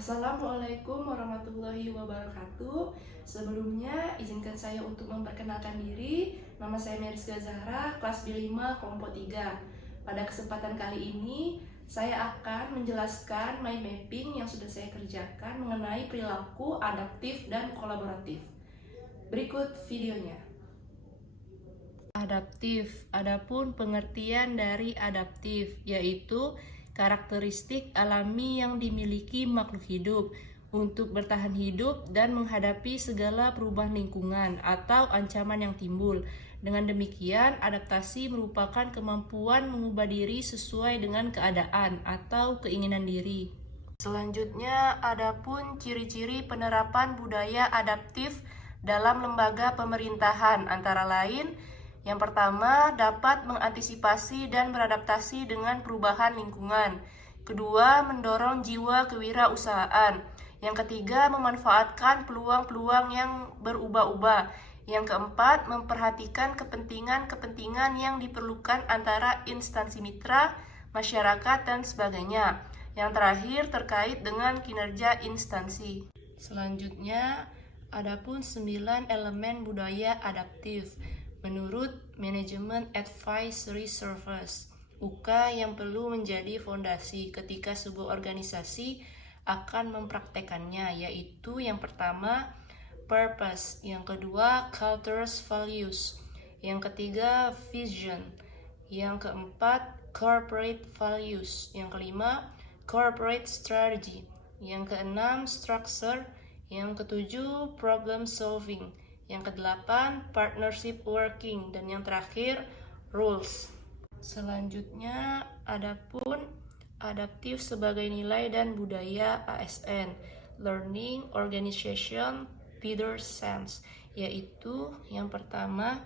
Assalamualaikum warahmatullahi wabarakatuh. Sebelumnya, izinkan saya untuk memperkenalkan diri. Nama saya Meriska Zahra, kelas B5, kelompok 3. Pada kesempatan kali ini, saya akan menjelaskan mind mapping yang sudah saya kerjakan mengenai perilaku adaptif dan kolaboratif. Berikut videonya. Adaptif. Adapun pengertian dari adaptif yaitu karakteristik alami yang dimiliki makhluk hidup untuk bertahan hidup dan menghadapi segala perubahan lingkungan atau ancaman yang timbul. Dengan demikian, adaptasi merupakan kemampuan mengubah diri sesuai dengan keadaan atau keinginan diri. Selanjutnya, adapun ciri-ciri penerapan budaya adaptif dalam lembaga pemerintahan antara lain: yang pertama, dapat mengantisipasi dan beradaptasi dengan perubahan lingkungan. Kedua, mendorong jiwa kewirausahaan. Yang ketiga, memanfaatkan peluang-peluang yang berubah-ubah. Yang keempat, memperhatikan kepentingan-kepentingan yang diperlukan antara instansi mitra, masyarakat, dan sebagainya. Yang terakhir, terkait dengan kinerja instansi. Selanjutnya, adapun 9 elemen budaya adaptif menurut Management Advisory Service UK yang perlu menjadi fondasi ketika sebuah organisasi akan mempraktekannya, yaitu yang pertama purpose, yang kedua cultures values, yang ketiga vision, yang keempat corporate values, yang kelima corporate strategy, yang keenam structure, yang ketujuh problem solving, yang kedelapan partnership working, dan yang terakhir rules. Selanjutnya, adapun adaptif sebagai nilai dan budaya ASN, Learning Organization Peter Sense, yaitu yang pertama,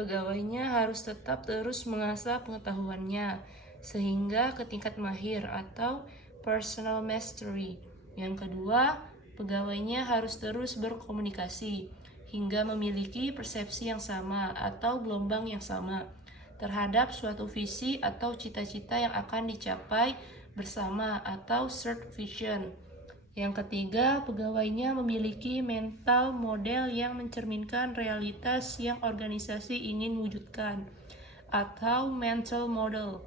pegawainya harus tetap terus mengasah pengetahuannya sehingga ke tingkat mahir atau personal mastery. Yang kedua, pegawainya harus terus berkomunikasi hingga memiliki persepsi yang sama atau gelombang yang sama terhadap suatu visi atau cita-cita yang akan dicapai bersama atau shared vision. Yang ketiga, pegawainya memiliki mental model yang mencerminkan realitas yang organisasi ingin wujudkan atau mental model.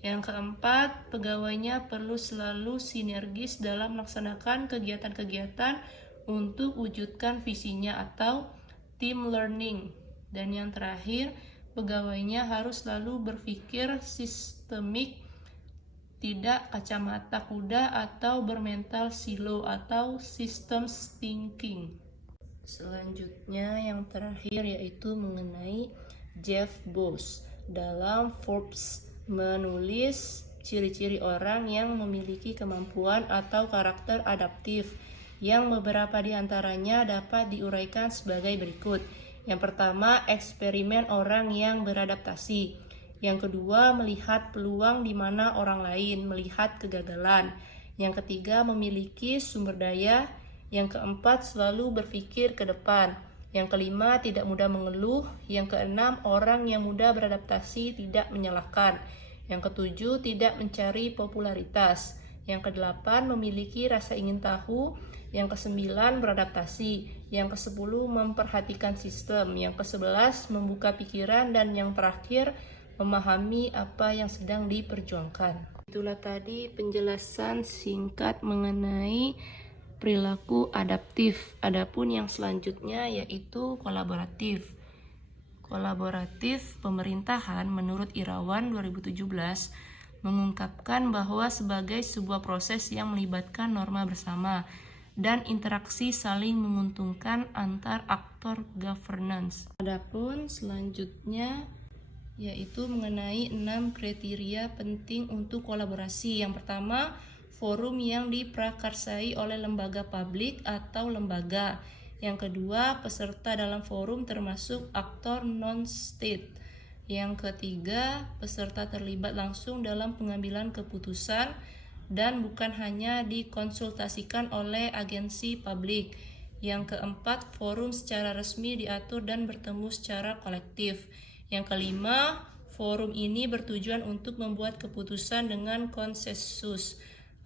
Yang keempat, pegawainya perlu selalu sinergis dalam melaksanakan kegiatan-kegiatan untuk wujudkan visinya atau team learning. Dan yang terakhir, pegawainya harus selalu berpikir sistemik, tidak kacamata kuda atau bermental silo atau systems thinking. Selanjutnya yang terakhir yaitu mengenai Jeff Bezos dalam Forbes menulis ciri-ciri orang yang memiliki kemampuan atau karakter adaptif, yang beberapa di antaranya dapat diuraikan sebagai berikut. Yang pertama, eksperimen orang yang beradaptasi. Yang kedua, melihat peluang di mana orang lain melihat kegagalan. Yang ketiga, memiliki sumber daya. Yang keempat, selalu berpikir ke depan. Yang kelima, tidak mudah mengeluh. Yang keenam, orang yang mudah beradaptasi, tidak menyalahkan. Yang ketujuh, tidak mencari popularitas. Yang kedelapan, memiliki rasa ingin tahu. Yang kesembilan, beradaptasi. Yang kesepuluh, memperhatikan sistem. Yang kesebelas, membuka pikiran. Dan yang terakhir, memahami apa yang sedang diperjuangkan. Itulah tadi penjelasan singkat mengenai perilaku adaptif. Adapun yang selanjutnya yaitu kolaboratif. Kolaboratif pemerintahan menurut Irawan 2017 mengungkapkan bahwa sebagai sebuah proses yang melibatkan norma bersama dan interaksi saling menguntungkan antar aktor governance. Adapun selanjutnya yaitu mengenai 6 kriteria penting untuk kolaborasi. Yang pertama, forum yang diprakarsai oleh lembaga publik atau lembaga. Yang kedua, peserta dalam forum termasuk aktor non-state. Yang ketiga, peserta terlibat langsung dalam pengambilan keputusan dan bukan hanya dikonsultasikan oleh agensi publik. Yang keempat, forum secara resmi diatur dan bertemu secara kolektif. Yang kelima, forum ini bertujuan untuk membuat keputusan dengan konsensus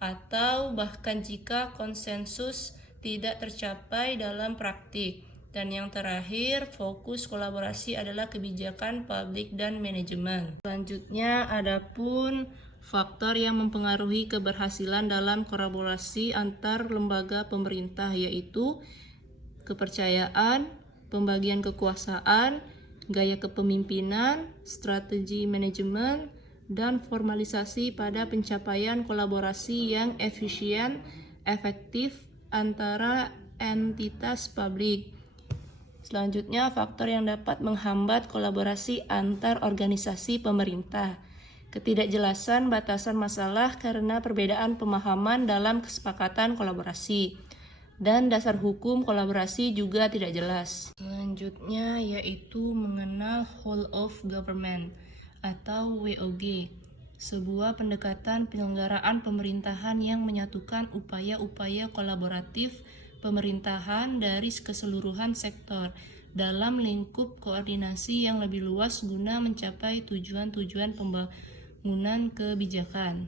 atau bahkan jika konsensus tidak tercapai dalam praktik. Dan yang terakhir, fokus kolaborasi adalah kebijakan publik dan manajemen. Selanjutnya, adapun faktor yang mempengaruhi keberhasilan dalam kolaborasi antar lembaga pemerintah, yaitu kepercayaan, pembagian kekuasaan, gaya kepemimpinan, strategi manajemen, dan formalisasi pada pencapaian kolaborasi yang efisien, efektif antara entitas publik. Selanjutnya, faktor yang dapat menghambat kolaborasi antar organisasi pemerintah. Ketidakjelasan batasan masalah karena perbedaan pemahaman dalam kesepakatan kolaborasi. Dan dasar hukum kolaborasi juga tidak jelas. Selanjutnya yaitu mengenal whole of government atau WOG, sebuah pendekatan penyelenggaraan pemerintahan yang menyatukan upaya-upaya kolaboratif pemerintahan dari keseluruhan sektor dalam lingkup koordinasi yang lebih luas guna mencapai tujuan-tujuan pembangunan kebijakan.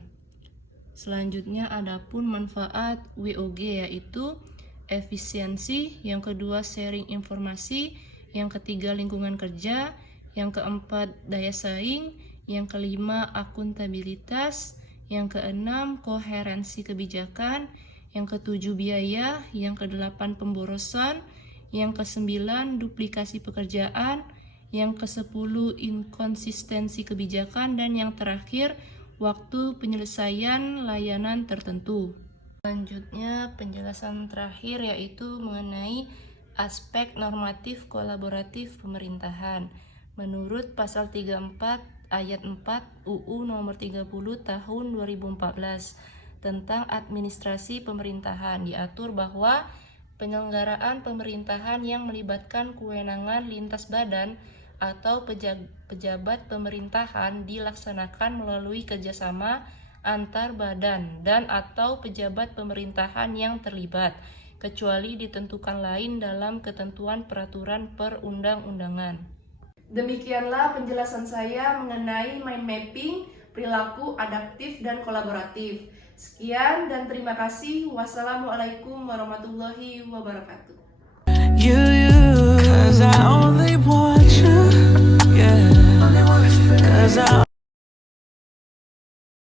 Selanjutnya adapun manfaat WOG yaitu efisiensi, yang kedua sharing informasi, yang ketiga lingkungan kerja, yang keempat daya saing, yang kelima akuntabilitas, yang keenam koherensi kebijakan, yang ketujuh biaya, yang kedelapan pemborosan, yang kesembilan duplikasi pekerjaan, yang kesepuluh inkonsistensi kebijakan, dan yang terakhir waktu penyelesaian layanan tertentu. Selanjutnya penjelasan terakhir yaitu mengenai aspek normatif kolaboratif pemerintahan. Menurut pasal 34 ayat 4 UU nomor 30 tahun 2014 tentang administrasi pemerintahan diatur bahwa penyelenggaraan pemerintahan yang melibatkan kewenangan lintas badan atau pejabat pemerintahan dilaksanakan melalui kerjasama antar badan dan atau pejabat pemerintahan yang terlibat, kecuali ditentukan lain dalam ketentuan peraturan perundang-undangan. Demikianlah penjelasan saya mengenai mind mapping, perilaku adaptif dan kolaboratif. Sekian dan terima kasih. Wassalamualaikum warahmatullahi wabarakatuh. You, 'cause I only want you, yeah. 'Cause I